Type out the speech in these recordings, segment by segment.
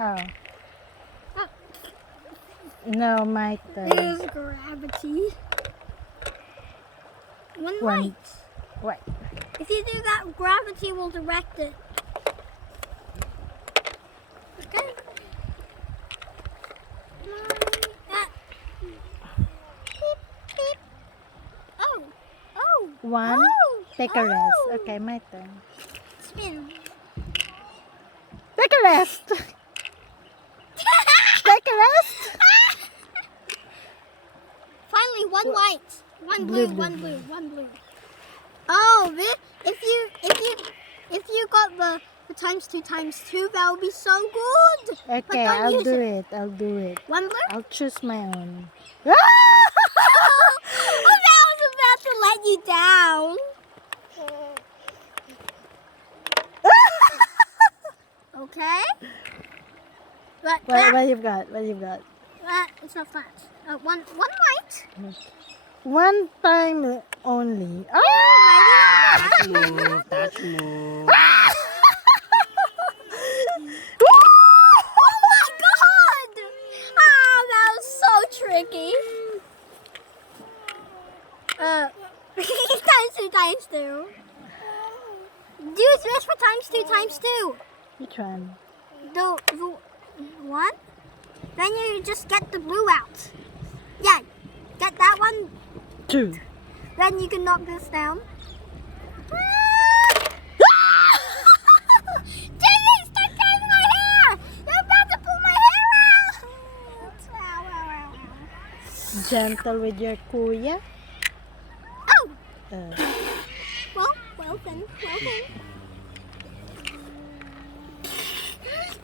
How? Oh. No, my turn. There's gravity. One One. light. Right. If you do that, gravity will direct it. Okay. Beep, beep. Oh. Oh. One. Oh. Take a rest. Oh. Okay, my turn. Spin. Take a rest. Take a rest. Finally, one white, one Blue, blue, blue, one blue. blue, one blue. Oh, if you got the times two, that would be so good. But Okay, don't I'll use do it. it. I'll do it. One blue. I'll choose my own. Oh, that was about to let you down. Okay. What you've got? What you've got? It's not flat. One white. One time only. Ah! Touch move, touch move. Oh my god! Ah, that was so tricky. times two. Use this for times two. Which one? The one? Then you just get the blue out. Yeah, get that one. 2. Then you can knock this down. Jimmy, stop tying my hair! You're about to pull my hair out! Gentle with your kuya. Oh! Uh, Well then.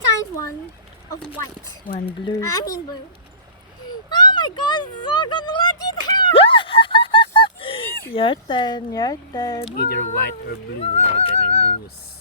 Times one of white. one blue. I mean blue. Oh my god, this is all gonna let you down! Your turn. Your turn. Either white or blue, you're gonna lose.